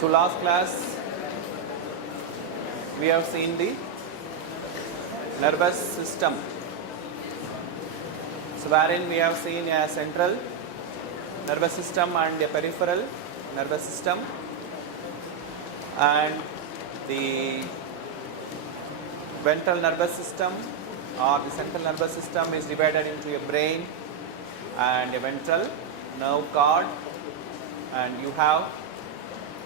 So last class we have seen the nervous system. So wherein we have seen a central nervous system and a peripheral nervous system, and the ventral nervous system or the central nervous system is divided into a brain and a ventral nerve cord, and you have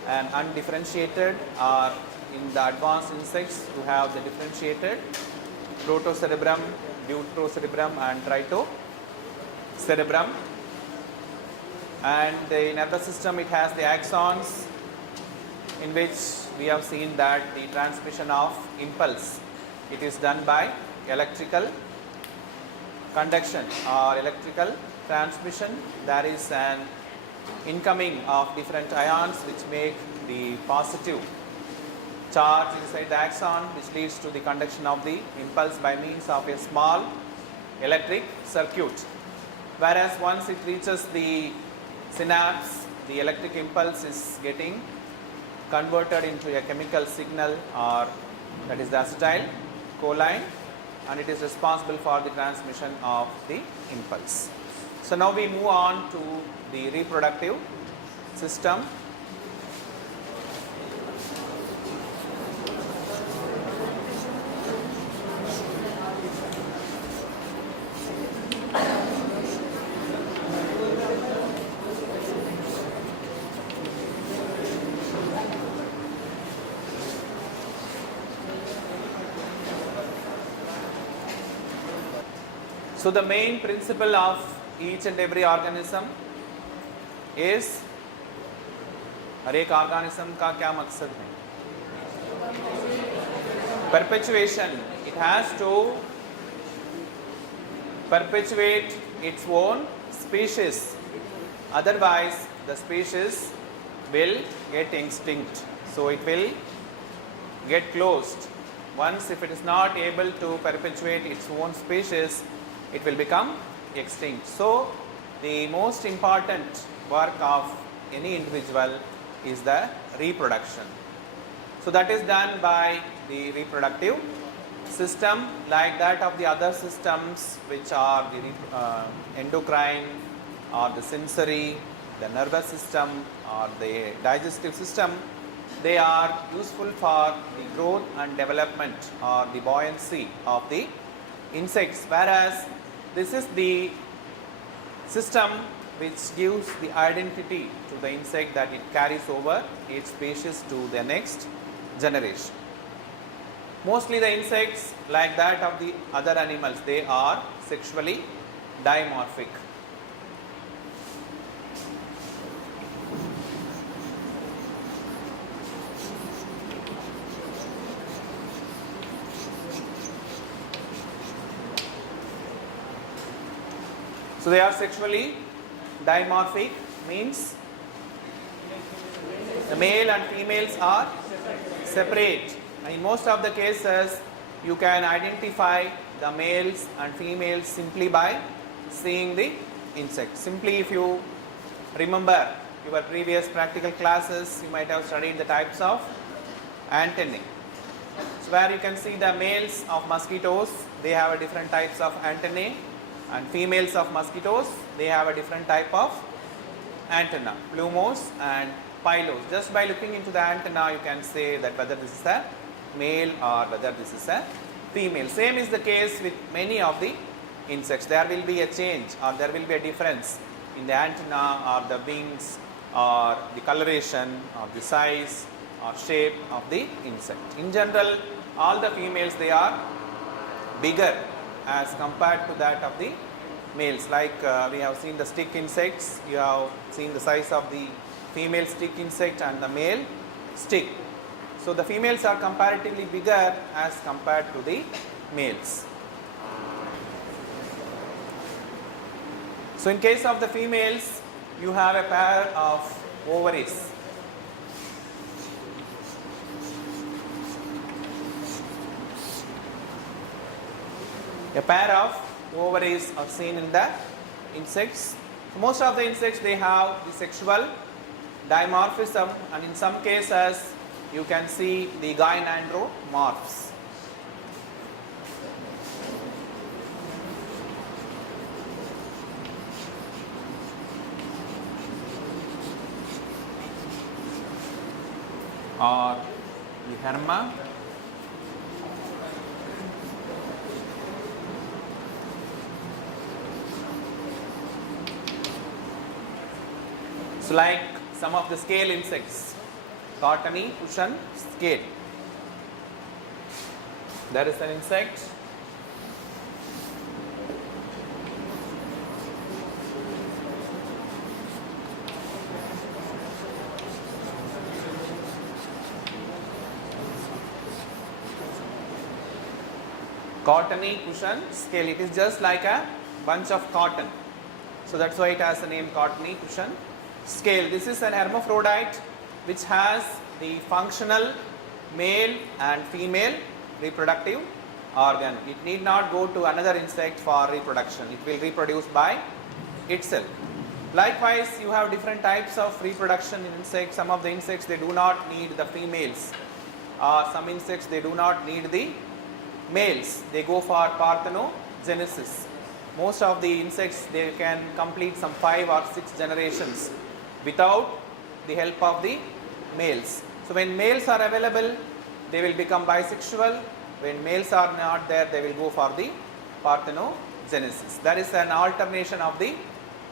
an undifferentiated, or in the advanced insects you have the differentiated protocerebrum, deuterocerebrum and tritocerebrum. And the nervous system, it has the axons, in which we have seen that the transmission of impulse, it is done by electrical conduction or electrical transmission. There is an incoming of different ions which make the positive charge inside the axon, which leads to the conduction of the impulse by means of a small electric circuit. Whereas once it reaches the synapse, the electric impulse is getting converted into a chemical signal, or that is the acetylcholine, and it is responsible for the transmission of the impulse. So now we move on to the reproductive system. So the main principle of each and every organism is, हर एक organism का क्या मकसद है? Perpetuation. It has to perpetuate its own species. Otherwise, the species will get extinct. So it will get closed. Once if it is not able to perpetuate its own species, it will become extinct. So the most important work of any individual is the reproduction. So that is done by the reproductive system, like that of the other systems, which are the endocrine or the sensory, the nervous system or the digestive system. They are useful for the growth and development or the buoyancy of the insects, whereas this is the system which gives the identity to the insect, that it carries over its species to the next generation. Mostly the insects, like that of the other animals, they are sexually dimorphic. So they are sexually dimorphic, means the male and females are separate. In most of the cases, you can identify the males and females simply by seeing the insect. Simply, if you remember your previous practical classes, you might have studied the types of antennae. So where you can see the males of mosquitoes, they have a different types of antennae, and females of mosquitoes, they have a different type of antenna, plumose and pilose. Just by looking into the antenna, you can say that whether this is a male or whether this is a female. Same is the case with many of the insects. There will be a change, or there will be a difference in the antenna or the wings or the coloration or the size or shape of the insect. In general, all the females, they are bigger as compared to that of the males. Like we have seen the stick insects, you have seen the size of the female stick insect and the male stick. So the females are comparatively bigger as compared to the males. So in case of the females, you have a pair of ovaries. A pair of ovaries are seen in the insects. Most of the insects, they have the sexual dimorphism, and in some cases you can see the gynandromorphs. Or the herma. So like some of the scale insects, cottony, cushion, scale. There is an insect. Cottony, cushion, scale. It is just like a bunch of cotton. So that's why it has the name cottony, cushion, scale. This is an hermaphrodite which has the functional male and female reproductive organ. It need not go to another insect for reproduction. It will reproduce by itself. Likewise, you have different types of reproduction in insects. Some of the insects, they do not need the females. Some insects, they do not need the males. They go for parthenogenesis. Most of the insects, they can complete some 5 or 6 generations without the help of the males. So when males are available, they will become bisexual. When males are not there, they will go for the parthenogenesis. That is an alternation of the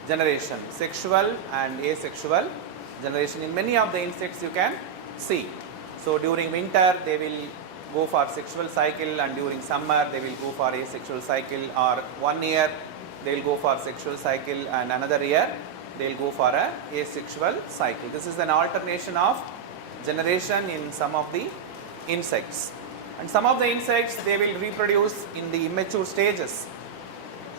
generation, sexual and asexual generation. In many of the insects you can see. So during winter they will go for sexual cycle, and during summer they will go for asexual cycle, or 1 year they will go for sexual cycle and another year they will go for a asexual cycle. This is an alternation of generation in some of the insects. And some of the insects, they will reproduce in the immature stages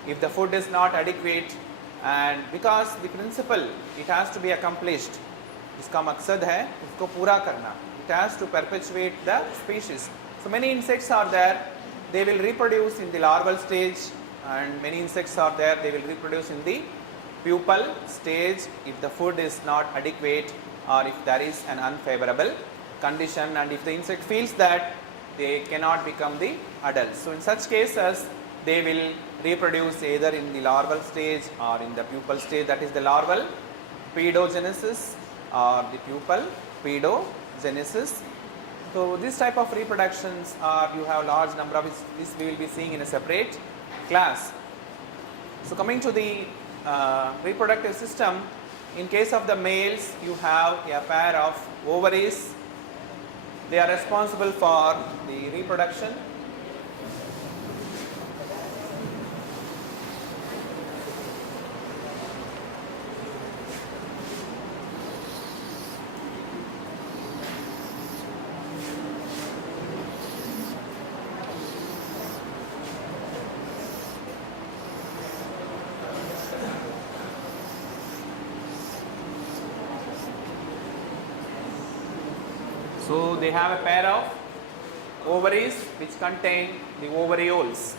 if the food is not adequate, and because the principle, it has to be accomplished. इसका मकसद है इसको पूरा करना. It has to perpetuate the species. So many insects are there, they will reproduce in the larval stage, and many insects are there, they will reproduce in the pupal stage if the food is not adequate, or if there is an unfavorable condition, and if the insect feels that they cannot become the adults. So in such cases, they will reproduce either in the larval stage or in the pupal stage, that is the larval pedogenesis or the pupal pedogenesis. So this type of reproductions are, you have large number of this we will be seeing in a separate class. So coming to the reproductive system, in case of the males, you have a pair of ovaries. They are responsible for the reproduction. So they have a pair of ovaries which contain the ovarioles.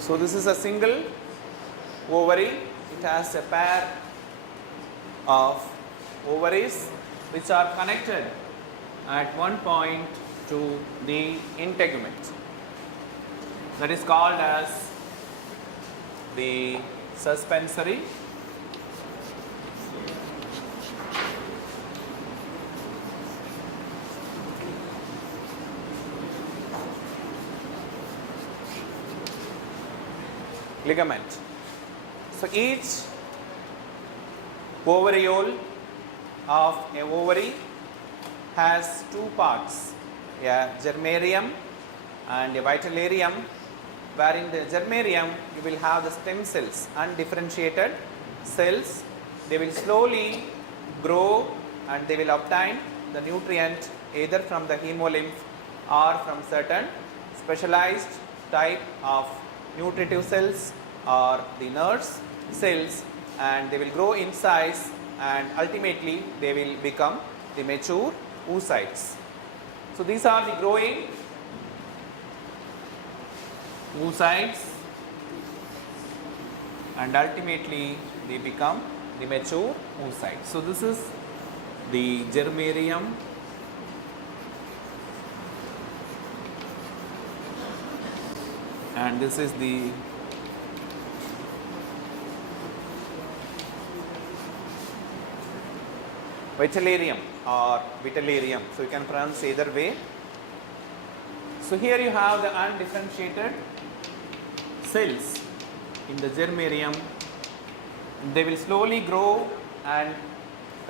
So this is a single ovary. It has a pair of ovaries which are connected at one point to the integument. That is called as the suspensory ligament. So each ovariole of a ovary has two parts, a germarium and a vitellarium, where in the germarium you will have the stem cells, undifferentiated cells. They will slowly grow and they will obtain the nutrient either from the hemolymph or from certain specialized type of nutritive cells or the nurse cells, and they will grow in size and ultimately they will become the mature oocytes. So these are the growing oocytes and ultimately they become the mature oocytes. So this is the germarium and this is the vitellarium or vitellarium. So you can pronounce either way. So here you have the undifferentiated cells in the germarium. They will slowly grow and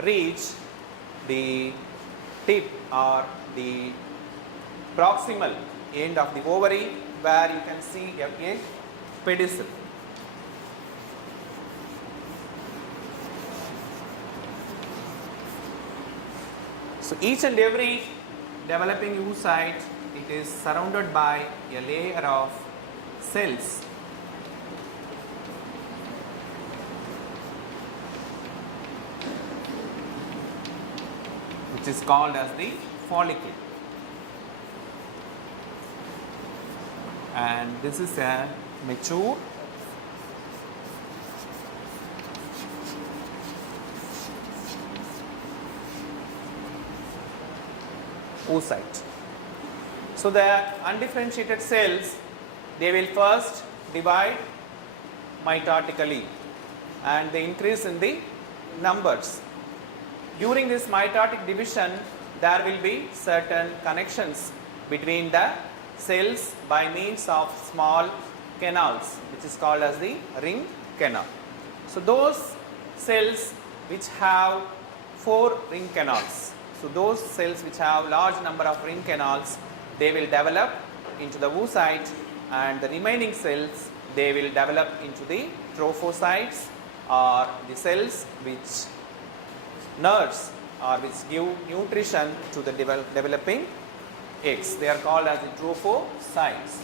reach the tip or the proximal end of the ovary, where you can see a egg pedicel. So each and every developing oocyte, it is surrounded by a layer of cells which is called as the follicle, and this is a mature oocyte. So the undifferentiated cells, they will first divide mitotically and they increase in the numbers. During this mitotic division, there will be certain connections between the cells by means of small canals, which is called as the ring canal. So those cells which have 4 ring canals, so those cells which have large number of ring canals, they will develop into the oocyte, and the remaining cells, they will develop into the trophocytes, or the cells which nurse or which give nutrition to the developing eggs. They are called as the trophocytes.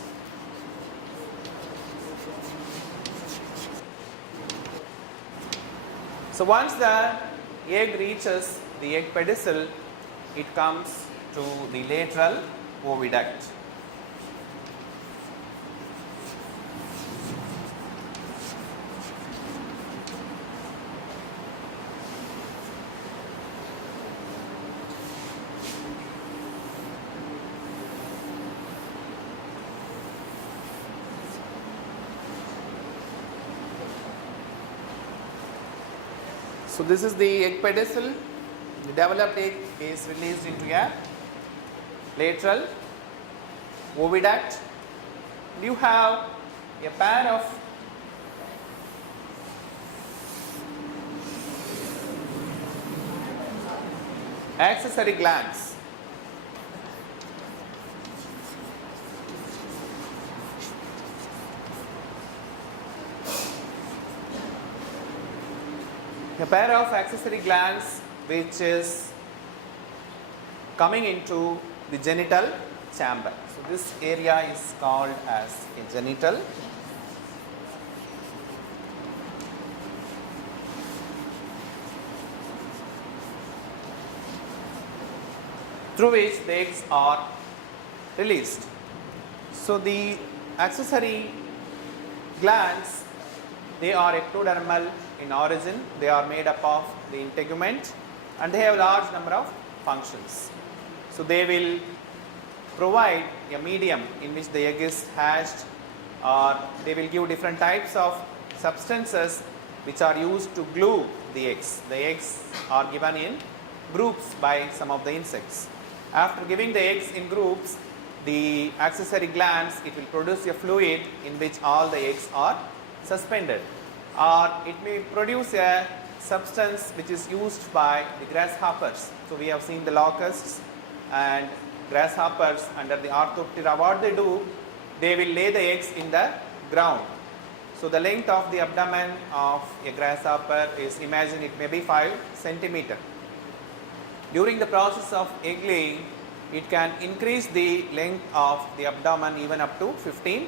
So once the egg reaches the egg pedicel, it comes to the lateral oviduct. So this is the egg pedicel. The developed egg is released into a lateral oviduct. You have a pair of accessory glands. A pair of accessory glands which is coming into the genital chamber. So this area is called as a genital. Through which the eggs are released. So the accessory glands, they are ectodermal in origin. They are made up of the integument and they have large number of functions. So they will provide a medium in which the egg is hatched, or they will give different types of substances which are used to glue the eggs. The eggs are given in groups by some of the insects. After giving the eggs in groups, the accessory glands, it will produce a fluid in which all the eggs are suspended, or it may produce a substance which is used by the grasshoppers. So we have seen the locusts and grasshoppers under the Arthroptera. What they do, they will lay the eggs in the ground. So the length of the abdomen of a grasshopper is, imagine it may be 5 centimeter. During the process of egg laying, it can increase the length of the abdomen even up to 15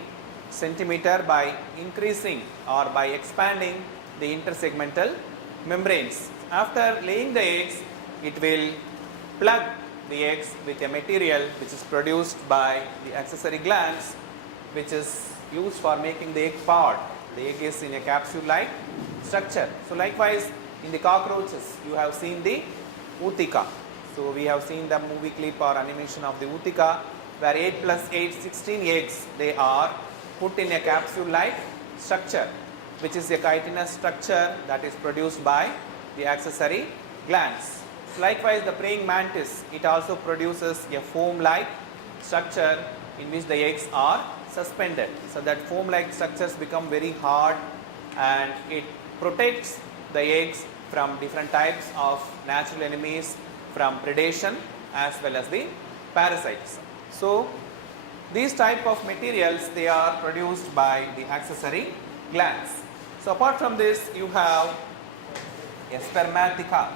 centimeter by increasing or by expanding the intersegmental membranes. After laying the eggs, it will plug the eggs with a material which is produced by the accessory glands, which is used for making the egg pod. The egg is in a capsule-like structure. So likewise, in the cockroaches, you have seen the Utica. So we have seen the movie clip or animation of the Utica, where 8 plus 8, 16 eggs, they are put in a capsule-like structure, which is a chitinous structure that is produced by the accessory glands. So likewise, the praying mantis, it also produces a foam-like structure in which the eggs are suspended. So that foam-like structures become very hard and it protects the eggs from different types of natural enemies, from predation as well as the parasites. So these type of materials, they are produced by the accessory glands. So apart from this, you have a spermatheca.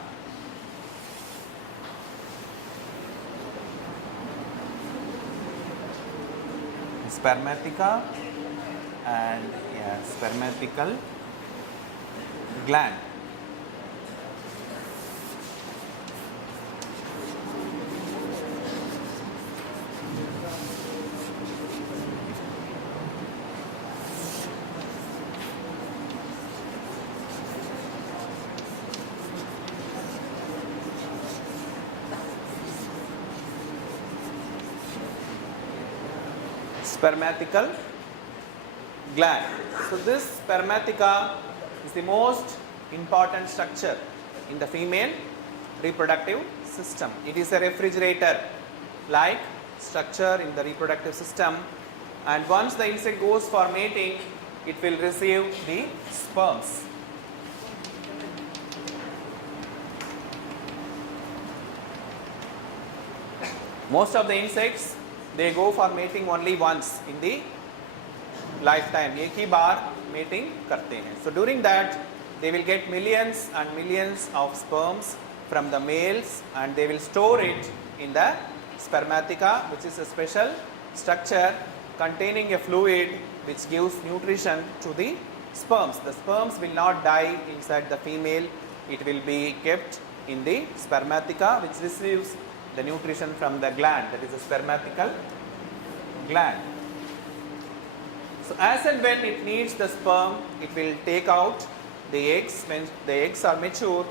Spermatheca and a spermatical gland. Spermatical gland. So this spermatheca is the most important structure in the female reproductive system. It is a refrigerator like structure in the reproductive system, and once the insect goes for mating, it will receive the sperms. Most of the insects, they go for mating only once in the lifetime. एक ही बार mating करते हैं. So during that, they will get millions and millions of sperms from the males, and they will store it in the spermatheca, which is a special structure containing a fluid which gives nutrition to the sperms. The sperms will not die inside the female. It will be kept in the spermatheca, which receives the nutrition from the gland, that is the spermatical gland. So as and when it needs the sperm, it will take out the eggs. When the eggs are mature,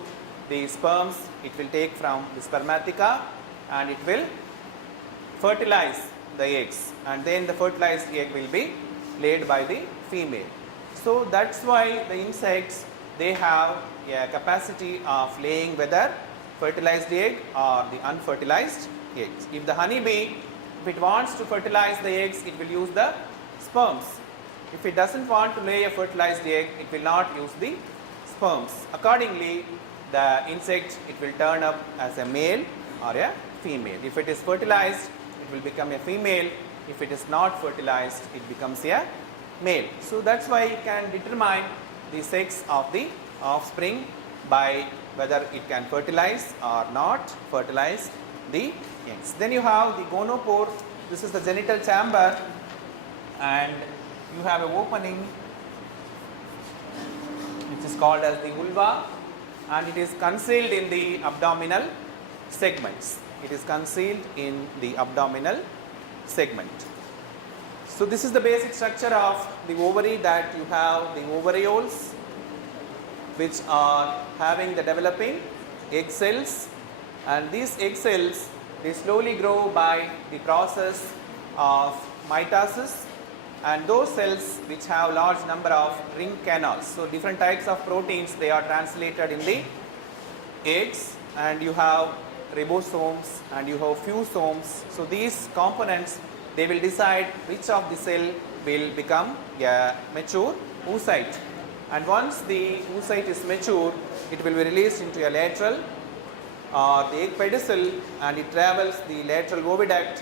the sperms it will take from the spermatheca and it will fertilize the eggs, and then the fertilized egg will be laid by the female. So that's why the insects, they have a capacity of laying whether fertilized egg or the unfertilized eggs. If the honeybee, if it wants to fertilize the eggs, it will use the sperms. If it doesn't want to lay a fertilized egg, it will not use the sperms. Accordingly, the insect, it will turn up as a male or a female. If it is fertilized, it will become a female. If it is not fertilized, it becomes a male. So that's why you can determine the sex of the offspring by whether it can fertilize or not fertilize the eggs. Then you have the gonopore. This is the genital chamber, and you have an opening which is called as the vulva, and it is concealed in the abdominal segments. It is concealed in the abdominal segment. So this is the basic structure of the ovary, that you have the ovarioles, which are having the developing egg cells, and these egg cells, they slowly grow by the process of mitosis, and those cells which have large number of ring canals. So different types of proteins, they are translated in the eggs, and you have ribosomes and you have fusomes. So these components, they will decide which of the cell will become a mature oocyte, and once the oocyte is mature, it will be released into a lateral or the egg pedicel, and it travels the lateral oviduct,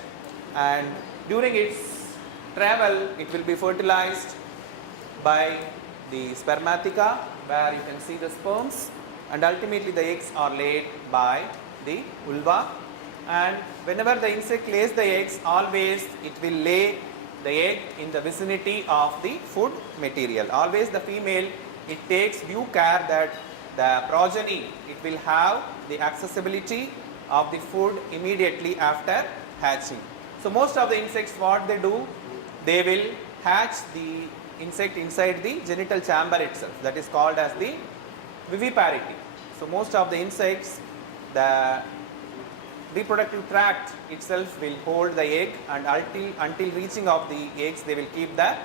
and during its travel it will be fertilized by the spermatheca, where you can see the sperms, and ultimately the eggs are laid by the vulva. And whenever the insect lays the eggs, always it will lay the egg in the vicinity of the food material. Always the female, it takes due care that the progeny, it will have the accessibility of the food immediately after hatching. So most of the insects, what they do, they will hatch the insect inside the genital chamber itself. That is called as the viviparity. So most of the insects, the reproductive tract itself will hold the egg, and until reaching of the eggs, they will keep the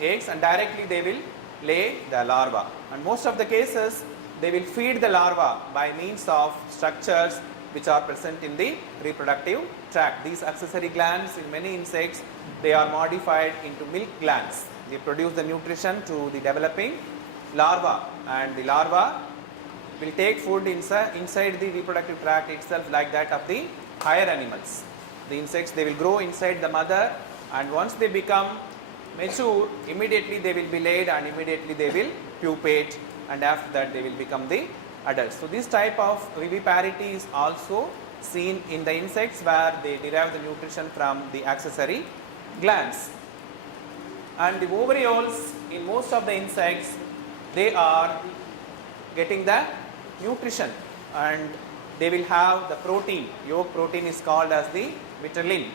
eggs, and directly they will lay the larva. And most of the cases, they will feed the larva by means of structures which are present in the reproductive tract. These accessory glands in many insects, they are modified into milk glands. They produce the nutrition to the developing larva, and the larva will take food inside the reproductive tract itself, like that of the higher animals. The insects, they will grow inside the mother, and once they become mature, immediately they will be laid, and immediately they will pupate, and after that they will become the adults. So this type of viviparity is also seen in the insects, where they derive the nutrition from the accessory glands. And the ovarioles in most of the insects, they are getting the nutrition, and they will have the protein. Yolk protein is called as the vitellin.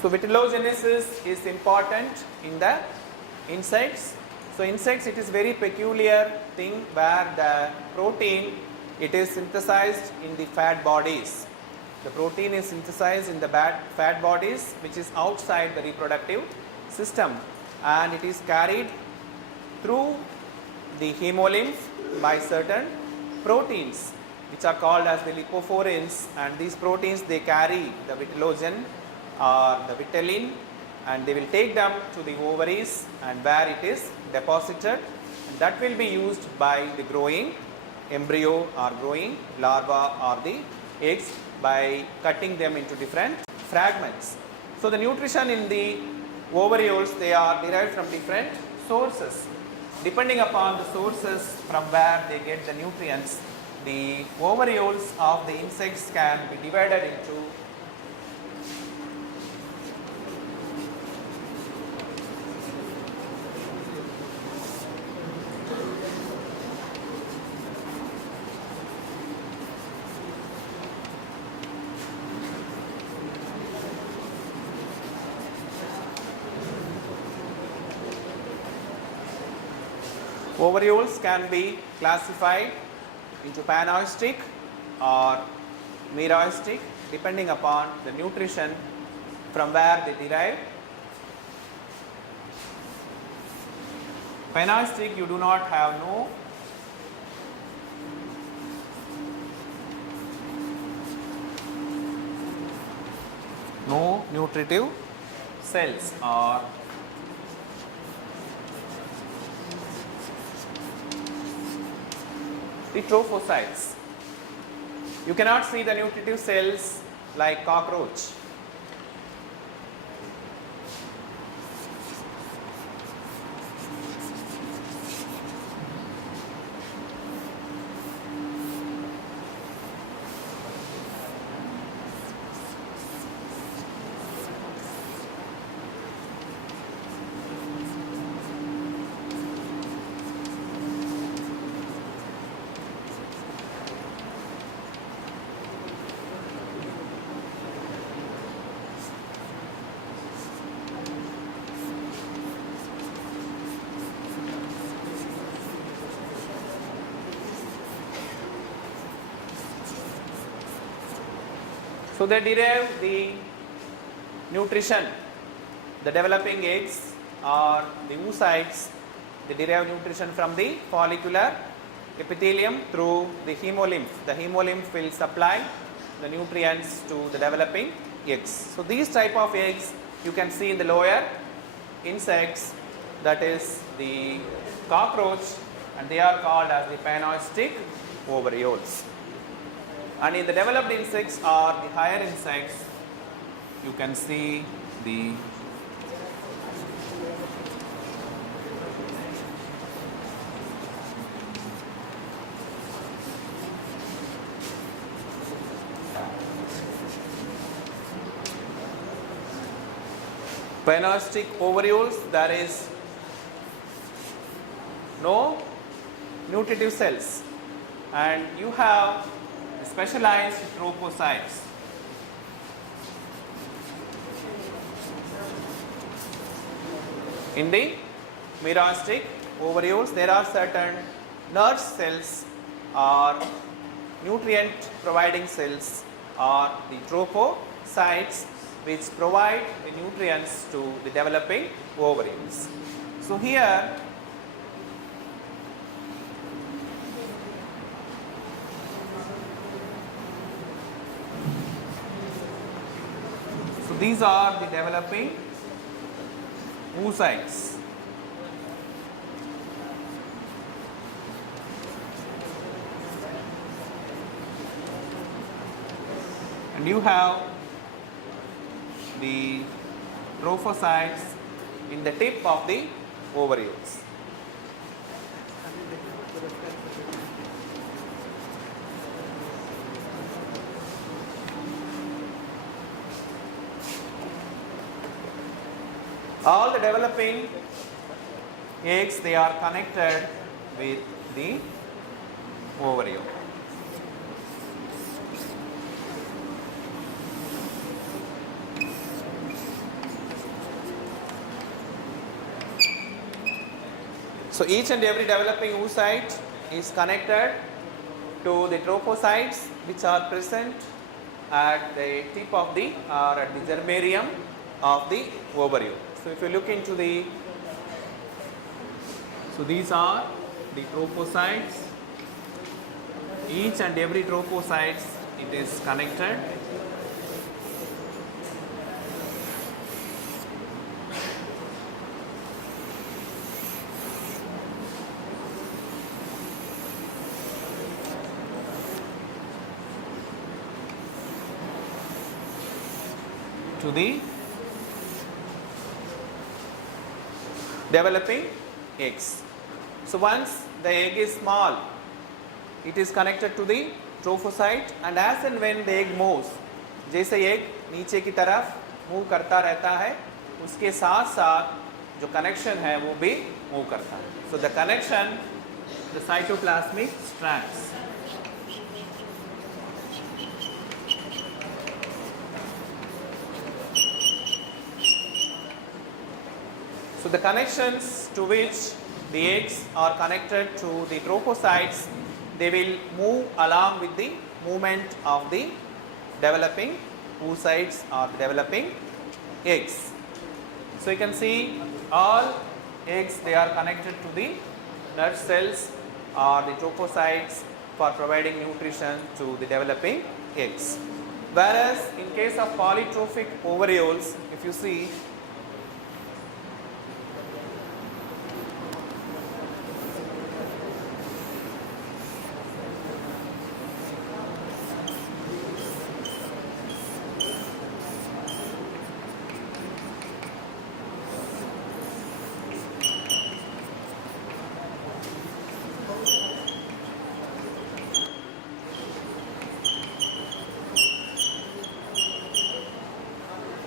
So vitellogenesis is important in the insects. So insects, it is very peculiar thing where the protein, it is synthesized in the fat bodies. The protein is synthesized in the fat bodies, which is outside the reproductive system, and it is carried through the hemolymph by certain proteins which are called as the lipophoreins, and these proteins, they carry the vitellogen or the vitellin, and they will take them to the ovaries, and where it is deposited, and that will be used by the growing embryo or growing larva or the eggs by cutting them into different fragments. So the nutrition in the ovarioles, they are derived from different sources. Depending upon the sources from where they get the nutrients, the ovarioles of the insects can be divided into ovarioles can be classified into panoistic or meroistic, depending upon the nutrition from where they derive. Panoistic, you do not have no nutritive cells or the trophocytes. You cannot see the nutritive cells like cockroach. So they derive the nutrition, the developing eggs or the oocytes, they derive nutrition from the follicular epithelium through the hemolymph. The hemolymph will supply the nutrients to the developing eggs. So these type of eggs you can see in the lower insects, that is the cockroach, and they are called as the panoistic ovarioles. And in the developed insects or the higher insects, you can see the panoistic ovarioles. There is no nutritive cells, and you have specialized trophocytes. In the merastic ovarioles, there are certain nurse cells or nutrient providing cells or the trophocytes which provide the nutrients to the developing ovaries. So here these are the developing oocytes. And you have the trophocytes in the tip of the ovarioles. All the developing eggs, they are connected with the ovariole. So each and every developing oocyte is connected to the trophocytes which are present at the tip of the or at the germarium of the ovariole. So if you look into the, so these are the trophocytes. Each and every trophocytes, it is connected. To the developing eggs. So once the egg is small, it is connected to the trophocyte, and as and when the egg moves, जैसे egg नीचे की तरफ move करता रहता है, उसके साथ साथ जो connection है वो भी move करता है. So the connection, the cytoplasmic strands. So the connections to which the eggs are connected to the trophocytes, they will move along with the movement of the developing oocytes or developing eggs. So you can see all eggs, they are connected to the nerve cells or the trophocytes for providing nutrition to the developing eggs. Whereas in case of polytrophic ovarioles, if you see,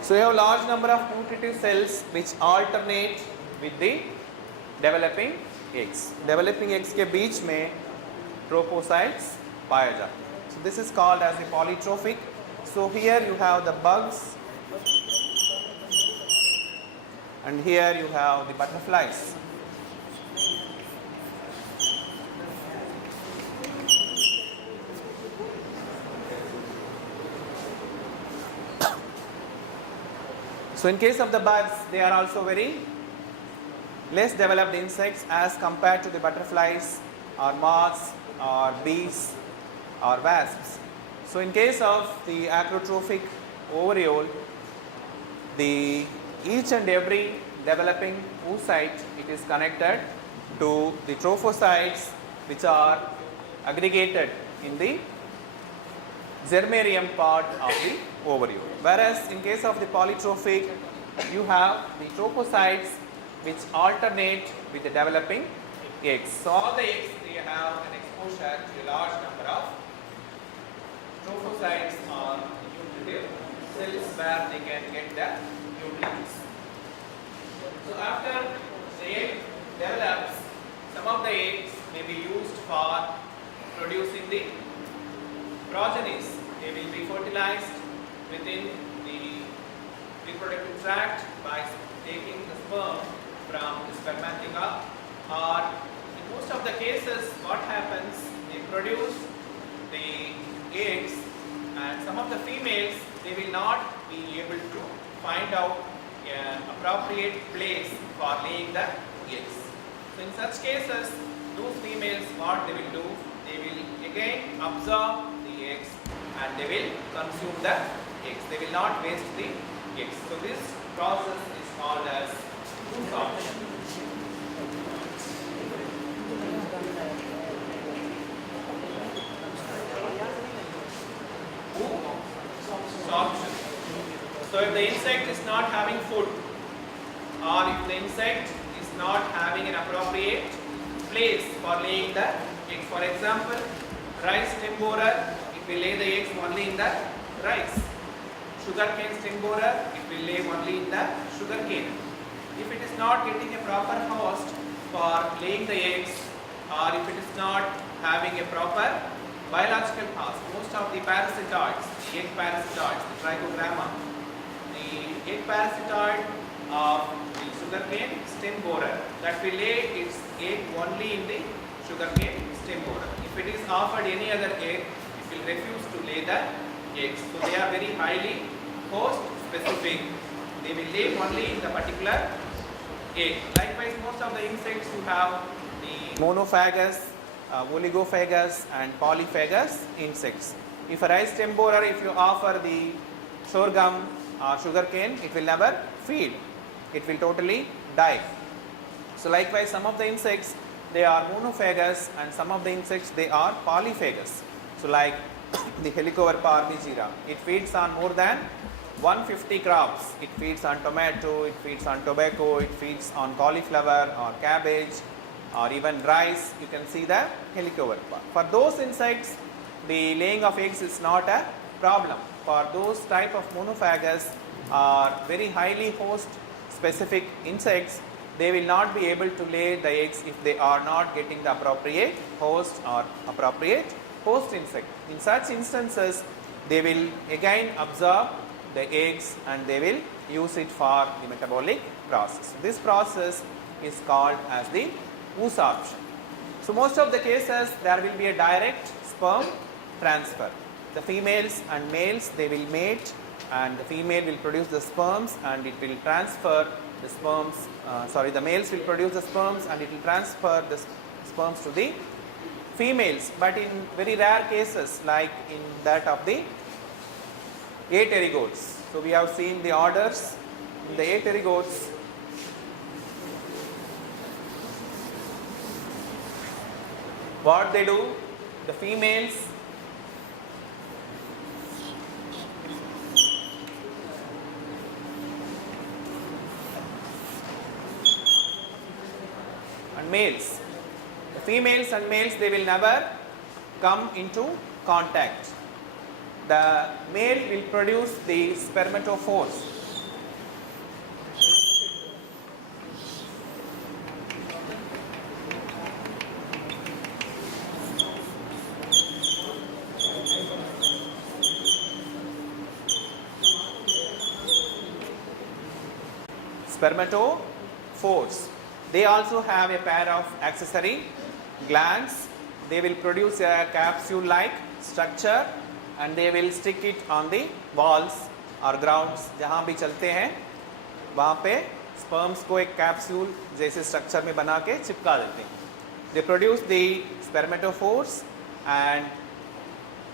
so you have a large number of nutritive cells which alternate with the developing eggs. Developing eggs के बीच में trophocytes पाए जाते हैं. So this is called as a polytrophic. So here you have the bugs, and here you have the butterflies. So in case of the bugs, they are also very less developed insects as compared to the butterflies or moths or bees or wasps. So in case of the acrotrophic ovariole, the each and every developing oocyte, it is connected to the trophocytes which are aggregated in the germarium part of the ovariole. Whereas in case of the polytrophic, you have the trophocytes which alternate with the developing eggs. So all the eggs, they have an exposure to a large number of trophocytes or nutritive cells where they can get the nutrients. So after the egg develops, some of the eggs may be used for producing the progenies. They will be fertilized within the reproductive tract by taking the sperm from the spermatheca, or in most of the cases what happens, they produce the eggs, and some of the females, they will not be able to find out an appropriate place for laying the eggs. So in such cases, those females, what they will do, they will again absorb the eggs and they will consume the eggs. They will not waste the eggs. So this process is called as oosorption. Oosorption. So if the insect is not having food, or if the insect is not having an appropriate place for laying the eggs, for example, rice stem borer, it will lay the eggs only in the rice. Sugarcane stem borer, it will lay only in the sugarcane. If it is not getting a proper host for laying the eggs, or if it is not having a proper biological host, most of the parasitoids, the egg parasitoids, the trichogramma, the egg parasitoid of the sugarcane stem borer, that will lay its egg only in the sugarcane stem borer. If it is offered any other egg, it will refuse to lay the eggs. So they are very highly host specific. They will lay only in the particular egg. Likewise, most of the insects you have the monophagous, oligophagous and polyphagous insects. If a rice stem borer, if you offer the sorghum or sugarcane, it will never feed. It will totally die. So likewise, some of the insects, they are monophagous, and some of the insects, they are polyphagous. So like the Helicover parmigira, it feeds on more than 150 crops. It feeds on tomato, it feeds on tobacco, it feeds on cauliflower or cabbage or even rice. You can see the Helicover part. For those insects, the laying of eggs is not a problem. For those type of monophagous or very highly host specific insects, they will not be able to lay the eggs if they are not getting the appropriate host or appropriate host insect. In such instances, they will again absorb the eggs and they will use it for the metabolic process. This process is called as the oosorption. So most of the cases, there will be a direct sperm transfer. The females and males, they will mate, and the female will produce the sperms and it will transfer the sperms, the males will produce the sperms and it will transfer the sperms to the females. But in very rare cases, like in that of the aterigotes. So we have seen the orders in the aterigotes. What they do, the females and males. The females and males, they will never come into contact. The male will produce the spermatophores. Spermatophores. They also have a pair of accessory glands. They will produce a capsule-like structure and they will stick it on the walls or grounds. जहाँ भी चलते हैं वहाँ पे sperms को एक capsule जैसे structure में बना के चिपका देते हैं. They produce the spermatophores and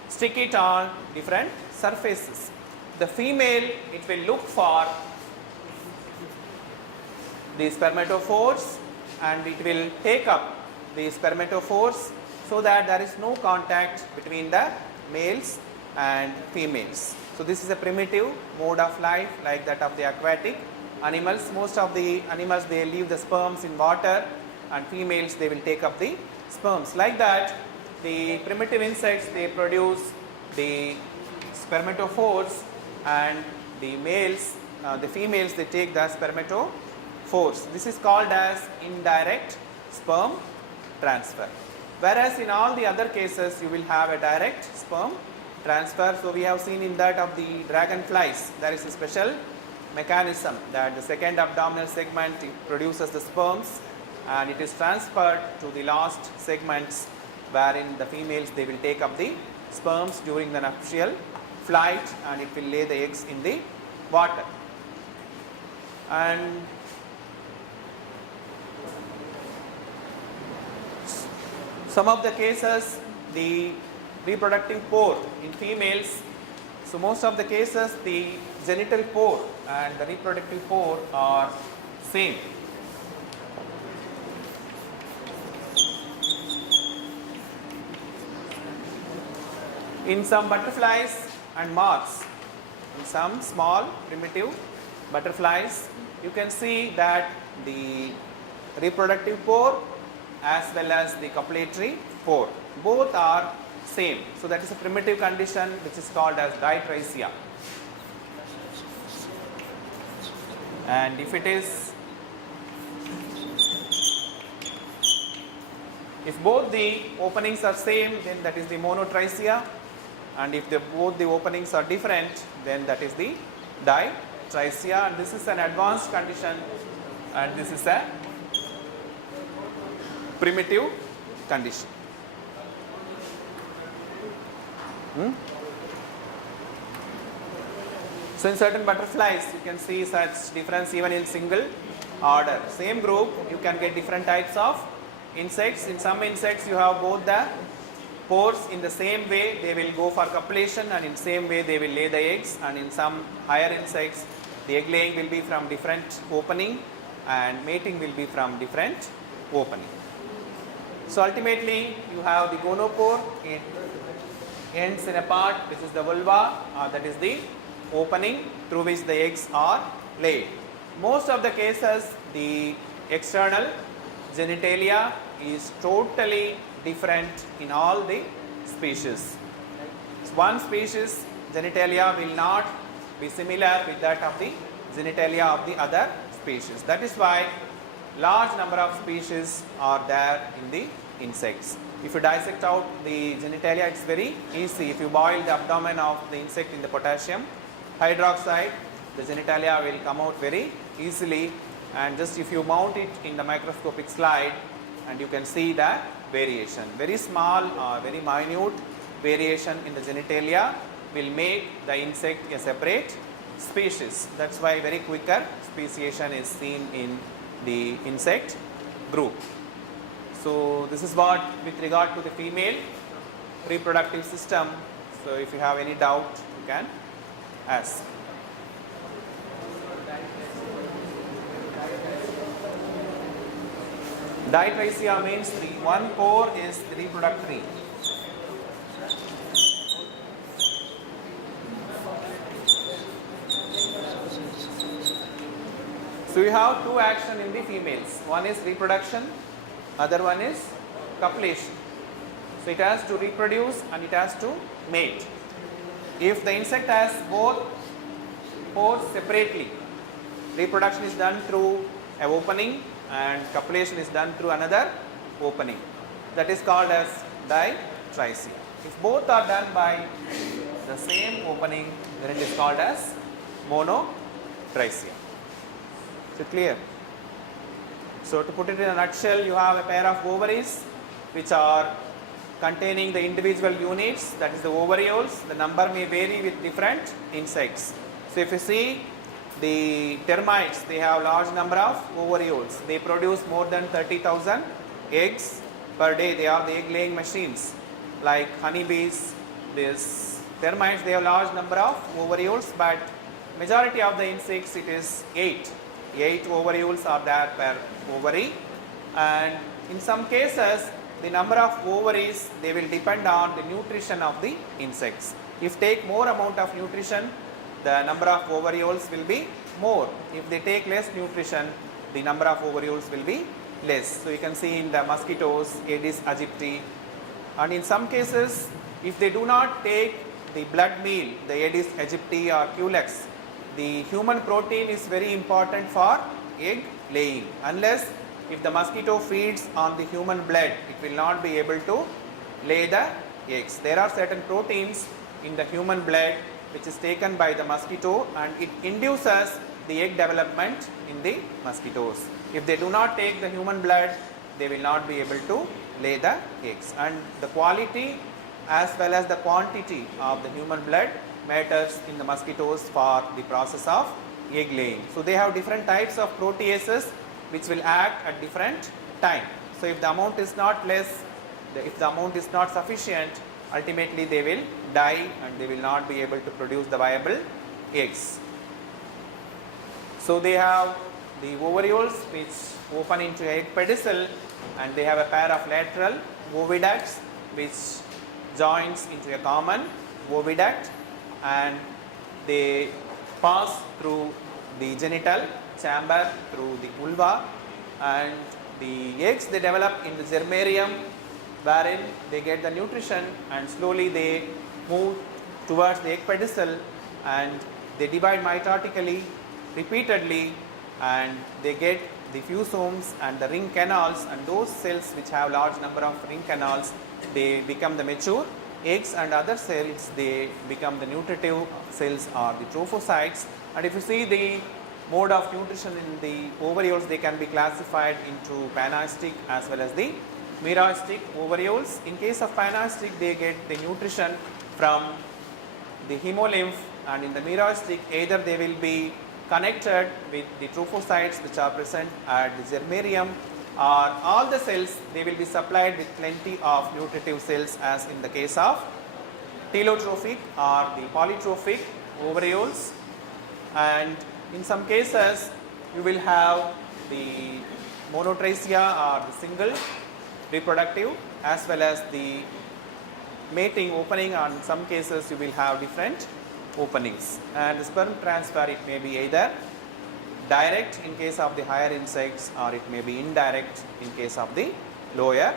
stick it on different surfaces. the female, it will look for the spermatophores and it will take up the spermatophores so that there is no contact between the males and females. So this is a primitive mode of life like that of the aquatic animals. Most of the animals, they leave the sperms in water, and females, they will take up the sperms. Like that, the primitive insects, they produce the spermatophores, and the males, the females, they take the spermatophores. This is called as indirect sperm transfer. Whereas in all the other cases, you will have a direct sperm transfer. So we have seen in that of the dragonflies, there is a special mechanism that the second abdominal segment produces the sperms and it is transferred to the last segments, wherein the females, they will take up the sperms during the nuptial flight and it will lay the eggs in the water. And some of the cases, the reproductive pore in females, so most of the cases the genital pore and the reproductive pore are same. In some butterflies and moths, in some small primitive butterflies, you can see that the reproductive pore as well as the copulatory pore, both are same. So that is a primitive condition which is called as diatricia. And if it is, if both the openings are same, then that is the monotricia, and if both the openings are different, then that is the ditricia. And this is an advanced condition, and this is a primitive condition. So in certain butterflies, you can see such difference even in single order. Same group, you can get different types of insects. In some insects, you have both the pores in the same way, they will go for copulation, and in same way they will lay the eggs. And in some higher insects, the egg laying will be from different opening and mating will be from different opening. So ultimately, you have the gonopore, it ends in a part which is the vulva, that is the opening through which the eggs are laid. Most of the cases, the external genitalia is totally different in all the species. So one species genitalia will not be similar with that of the genitalia of the other species. That is why large number of species are there in the insects. If you dissect out the genitalia, it's very easy. If you boil the abdomen of the insect in the potassium hydroxide, the genitalia will come out very easily, and just if you mount it in the microscopic slide, and you can see the variation. Very small or very minute variation in the genitalia will make the insect a separate species. That's why very quicker speciation is seen in the insect group. So this is what with regard to the female reproductive system. So if you have any doubt, you can ask. Diatricia means the one pore is the reproductory. So you have two action in the females. One is reproduction, other one is copulation. So it has to reproduce and it has to mate. If the insect has both pores separately, reproduction is done through an opening and copulation is done through another opening. That is called as diatricia. If both are done by the same opening, then it is called as monotricia. So clear? So to put it in a nutshell, you have a pair of ovaries which are containing the individual units, that is the ovarioles. The number may vary with different insects. So if you see the termites, they have large number of ovarioles. They produce more than 30,000 eggs per day. They are the egg laying machines. Like honeybees, this Termites, they have large number of ovules, but majority of the insects it is 8. 8 ovules are there per ovary, and in some cases the number of ovaries they will depend on the nutrition of the insects. If take more amount of nutrition, the number of ovules will be more. If they take less nutrition, the number of ovules will be less. So you can see in the mosquitoes, Aedes aegypti, and in some cases if they do not take the blood meal, the Aedes aegypti or Culex, the human protein is very important for egg laying. Unless if the mosquito feeds on the human blood, it will not be able to lay the eggs. There are certain proteins in the human blood which is taken by the mosquito, and it induces the egg development in the mosquitoes. If they do not take the human blood, they will not be able to lay the eggs. And the quality as well as the quantity of the human blood matters in the mosquitoes for the process of egg laying. So they have different types of proteases which will act at different time. So if the amount is not less, if the amount is not sufficient, ultimately they will die and they will not be able to produce the viable eggs. So they have the ovules which open into egg pedicel, and they have a pair of lateral oviducts which joins into a common oviduct, and they pass through the genital chamber through the vulva, and the eggs they develop in the germarium, wherein they get the nutrition and slowly they move towards the egg pedicel, and they divide mitotically repeatedly, and they get the fusomes and the ring canals, and those cells which have large number of ring canals, they become the mature eggs, and other cells they become the nutritive cells or the trophocytes. And if you see the mode of nutrition in the ovules, they can be classified into panocytic as well as the merocytic ovules. In case of panocytic, they get the nutrition from the hemolymph, and in the merocytic either they will be connected with the trophocytes which are present at the germarium, or all the cells they will be supplied with plenty of nutritive cells, as in the case of telotrophic or the polytrophic ovules. And in some cases you will have the monotrichia or the single reproductive as well as the mating opening, and in some cases you will have different openings. And the sperm transfer, it may be either direct in case of the higher insects, or it may be indirect in case of the lower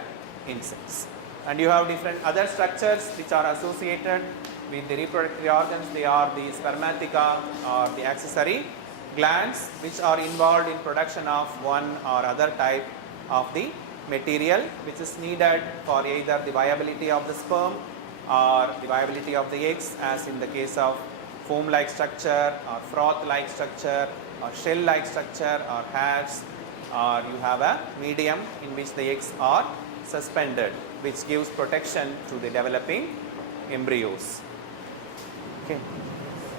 insects. And you have different other structures which are associated with the reproductive organs. They are the spermatheca or the accessory glands which are involved in production of one or other type of the material which is needed for either the viability of the sperm or the viability of the eggs, as in the case of foam like structure or froth like structure or shell like structure or hairs, or you have a medium in which the eggs are suspended, which gives protection to the developing embryos.